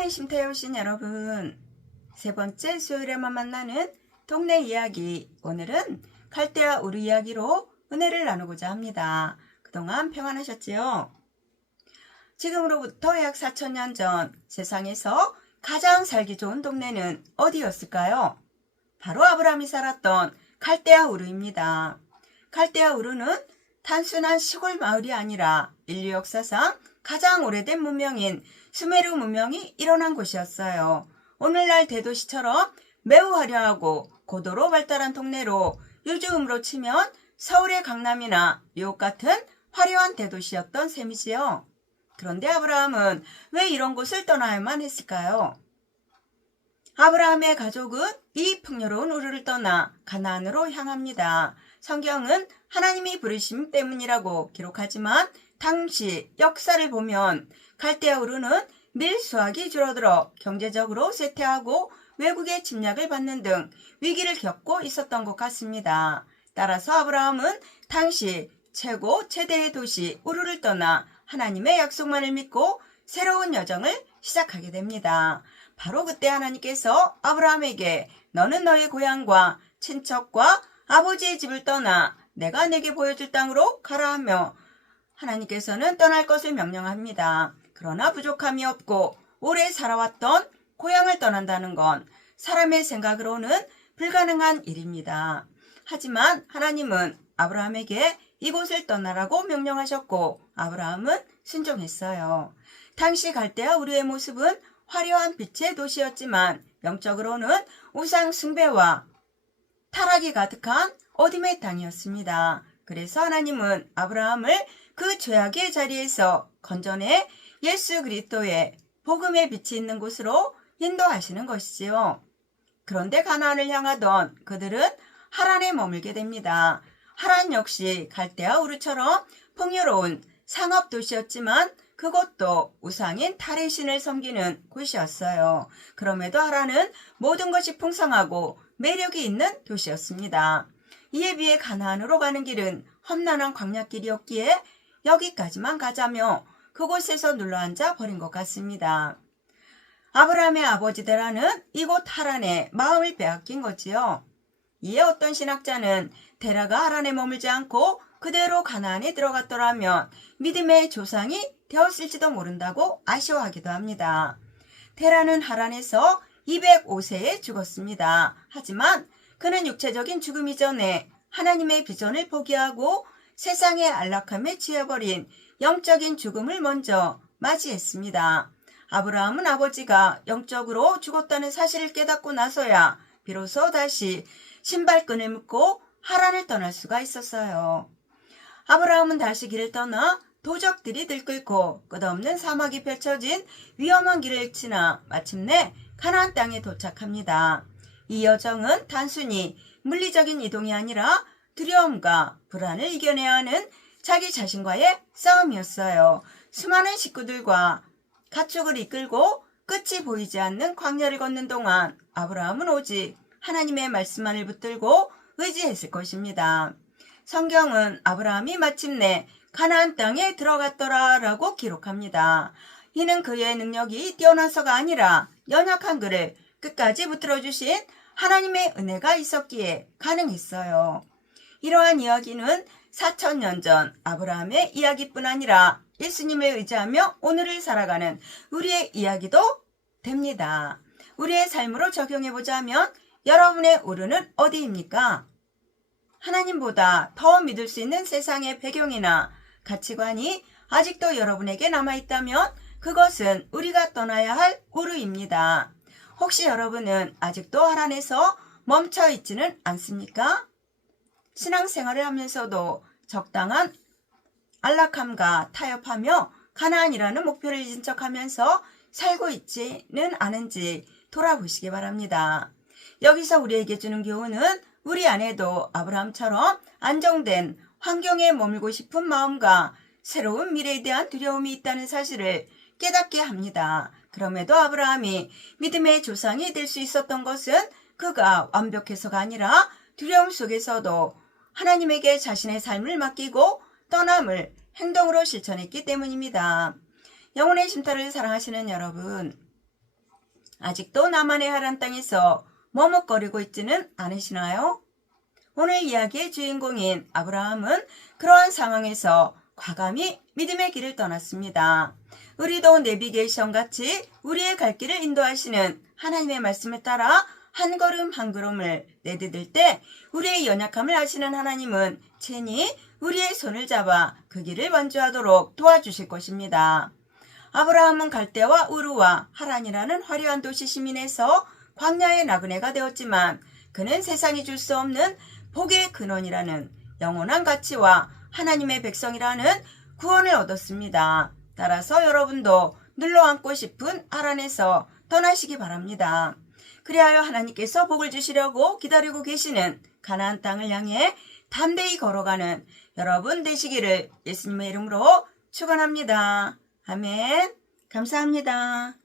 영혼의 쉼터에 오신 여러분, 세 번째 수요일에만 만나는 동네 이야기. 오늘은 갈대아 우르 이야기로 은혜를 나누고자 합니다. 그동안 평안하셨지요? 지금으로부터 약 4,000년 전 세상에서 가장 살기 좋은 동네는 어디였을까요? 바로 아브라함이 살았던 갈대아 우르입니다. 갈대아 우르는 단순한 시골 마을이 아니라 인류 역사상 가장 오래된 문명인 수메르 문명이 일어난 곳이었어요. 오늘날 대도시처럼 매우 화려하고 고도로 발달한 동네로 요즘으로 치면 서울의 강남이나 뉴욕 같은 화려한 대도시였던 셈이지요. 그런데 아브라함은 왜 이런 곳을 떠나야만 했을까요? 아브라함의 가족은 이 풍요로운 우르를 떠나 가나안으로 향합니다. 성경은 하나님이 부르심 때문이라고 기록하지만 당시 역사를 보면 갈대아 우르는 밀 수확이 줄어들어 경제적으로 쇠퇴하고 외국의 침략을 받는 등 위기를 겪고 있었던 것 같습니다. 따라서 아브라함은 당시 최대의 도시 우르를 떠나 하나님의 약속만을 믿고 새로운 여정을 시작하게 됩니다. 바로 그때 하나님께서 아브라함에게 너는 너의 고향과 친척과 아버지의 집을 떠나 내가 내게 보여줄 땅으로 가라 하며 하나님께서는 떠날 것을 명령합니다. 그러나 부족함이 없고 오래 살아왔던 고향을 떠난다는 건 사람의 생각으로는 불가능한 일입니다. 하지만 하나님은 아브라함에게 이곳을 떠나라고 명령하셨고 아브라함은 순종했어요. 당시 갈대아 우르의 모습은 화려한 빛의 도시였지만 영적으로는 우상 숭배와 타락이 가득한 어둠의 땅이었습니다. 그래서 하나님은 아브라함을 그 죄악의 자리에서 건져내 예수 그리스도의 복음의 빛이 있는 곳으로 인도하시는 것이지요. 그런데 가나안을 향하던 그들은 하란에 머물게 됩니다. 하란 역시 갈대아 우르처럼 풍요로운 상업 도시였지만 그것도 우상인 탈의 신을 섬기는 곳이었어요. 그럼에도 하란은 모든 것이 풍성하고 매력이 있는 도시였습니다. 이에 비해 가나안으로 가는 길은 험난한 광야길이었기에 여기까지만 가자며 그곳에서 눌러앉아 버린 것 같습니다. 아브라함의 아버지 데라는 이곳 하란에 마음을 빼앗긴 거지요. 이에 어떤 신학자는 데라가 하란에 머물지 않고 그대로 가나안에 들어갔더라면 믿음의 조상이 되었을지도 모른다고 아쉬워하기도 합니다. 데라는 하란에서 205세에 죽었습니다. 하지만 그는 육체적인 죽음 이전에 하나님의 비전을 포기하고 세상의 안락함에 취해버린 영적인 죽음을 먼저 맞이했습니다. 아브라함은 아버지가 영적으로 죽었다는 사실을 깨닫고 나서야 비로소 다시 신발끈을 묶고 하란을 떠날 수가 있었어요. 아브라함은 다시 길을 떠나 도적들이 들끓고 끝없는 사막이 펼쳐진 위험한 길을 지나 마침내 가나안 땅에 도착합니다. 이 여정은 단순히 물리적인 이동이 아니라 두려움과 불안을 이겨내야 하는 자기 자신과의 싸움이었어요. 수많은 식구들과 가축을 이끌고 끝이 보이지 않는 광야를 걷는 동안 아브라함은 오직 하나님의 말씀만을 붙들고 의지했을 것입니다. 성경은 아브라함이 마침내 가나안 땅에 들어갔더라라고 기록합니다. 이는 그의 능력이 뛰어나서가 아니라 연약한 그를 끝까지 붙들어 주신 하나님의 은혜가 있었기에 가능했어요. 이러한 이야기는 4,000년 전 아브라함의 이야기뿐 아니라 예수님을 의지하며 오늘을 살아가는 우리의 이야기도 됩니다. 우리의 삶으로 적용해보자면 여러분의 우르는 어디입니까? 하나님보다 더 믿을 수 있는 세상의 배경이나 가치관이 아직도 여러분에게 남아있다면 그것은 우리가 떠나야 할 우르입니다. 혹시 여러분은 아직도 하란에서 멈춰있지는 않습니까? 신앙생활을 하면서도 적당한 안락함과 타협하며 가나안이라는 목표를 잊은 척하면서 살고 있지는 않은지 돌아보시기 바랍니다. 여기서 우리에게 주는 교훈은 우리 안에도 아브라함처럼 안정된 환경에 머물고 싶은 마음과 새로운 미래에 대한 두려움이 있다는 사실을 깨닫게 합니다. 그럼에도 아브라함이 믿음의 조상이 될 수 있었던 것은 그가 완벽해서가 아니라 두려움 속에서도 하나님에게 자신의 삶을 맡기고 떠남을 행동으로 실천했기 때문입니다. 영혼의 쉼터를 사랑하시는 여러분, 아직도 나만의 하란 땅에서 머뭇거리고 있지는 않으시나요? 오늘 이야기의 주인공인 아브라함은 그러한 상황에서 과감히 믿음의 길을 떠났습니다. 우리도 내비게이션같이 우리의 갈 길을 인도하시는 하나님의 말씀을 따라 한 걸음 한 걸음을 내디딜 때 우리의 연약함을 아시는 하나님은 친히 우리의 손을 잡아 그 길을 완주하도록 도와주실 것입니다. 아브라함은 갈대와 우르와 하란이라는 화려한 도시 시민에서 광야의 나그네가 되었지만 그는 세상이 줄 수 없는 복의 근원이라는 영원한 가치와 하나님의 백성이라는 구원을 얻었습니다. 따라서 여러분도 눌러앉고 싶은 하란에서 떠나시기 바랍니다. 그리하여 하나님께서 복을 주시려고 기다리고 계시는 가나안 땅을 향해 담대히 걸어가는 여러분 되시기를 예수님의 이름으로 축원합니다. 아멘. 감사합니다.